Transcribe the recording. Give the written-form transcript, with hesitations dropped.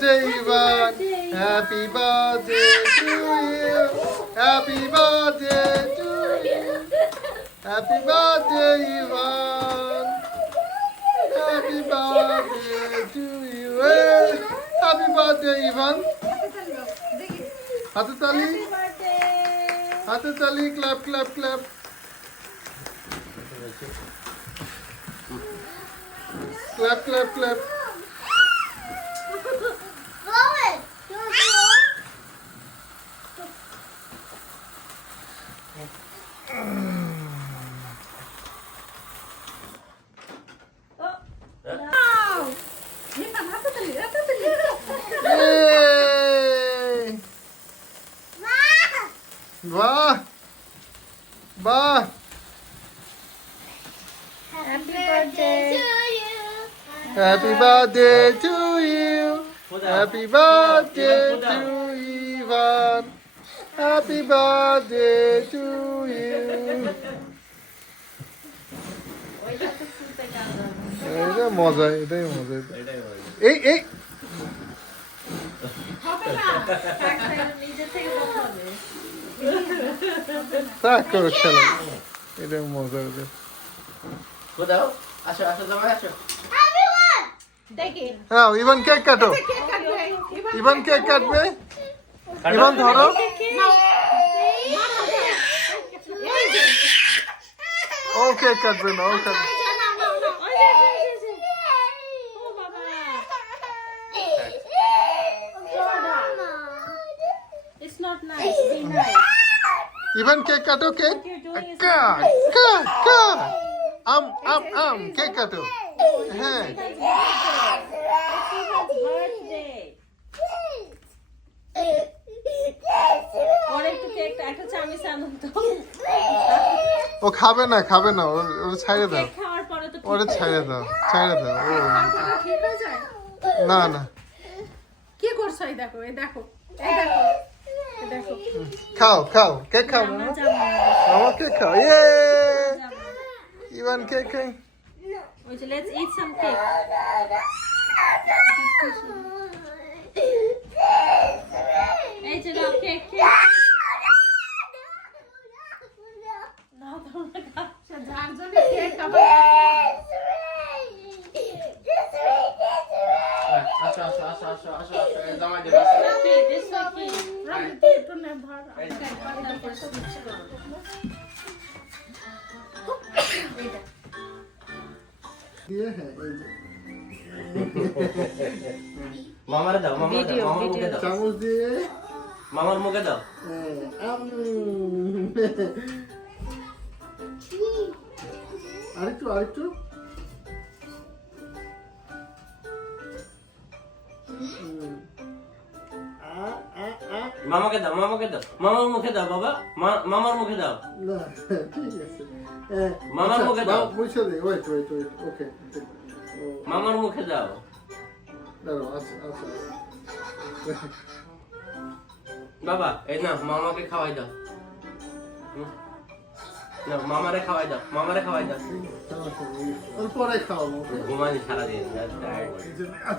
birthday, Ivan. Happy birthday to you. Happy birthday to you. Happy birthday, Ivan. Happy birthday to you. Hey, happy birthday, Ivan. হাতে তালি হাতে তালি clap clap clap clap clap clap বাহ বাহ Happy birthday to you. Happy birthday to you. Happy birthday to Ivan. Happy birthday to you. এটা মজা এটাই মজা এই এই তাক করে খেলা এটাই মজা ওদের কোথাও আসো আসো জামাই আসো হ্যাঁ ইভান কেক কাটো ইভান কেক কাটবে ইভান ধরো ও কেক কাটবে না ও কাটবে It's not nice. Be nice. Ivan cake কাটো cake What you're doing is কা কা কা আম কেক কাটো হ্যাঁ birthday. ওর একটু কেকটা একটা চামচ আনুন তো। ও খাবে না ওর ছাইড়ে দাও কেক খাওয়ার পরে তো ঠিক ওরে হয়ে ছাইড়ে দাও ও ঠিক হয়ে যায় না না কি করছো এই দেখো এই দেখো এই দেখো এই দেখো খাও কেক খাও আমার মামা জামা মামা কেক খাও ইয়ে ইভান কেক খাই ওই যে let's eat some cake. এই যে নাও কেক নাও তোমরা খাও। সে যার জন্য কেক আবার আসো আসো আসো আসো আসো আসো জামাই দেবো আসো। This way, please. রাখতে একটু নে ধর দিয়ে হ্যাঁ এই যে মামারে দাও মামারে দাও মামার মুখে দাও চামচ দিয়ে মামার মুখে দাও আরেকটু মামাকে দাও মামার মুখে দাও বাবা মামার মুখে দাও না ঠিক আছে মামার মুখে দাও। মুছে দে ওয়েট ওকে মামার মুখে দাও দাঁড়াও আচ্ছা বাবা এই না মামাকে খাওয়াই দাও না মামারে খাওয়াই দাও পরে খাও ঘুমানি সারাদিন আচ্ছা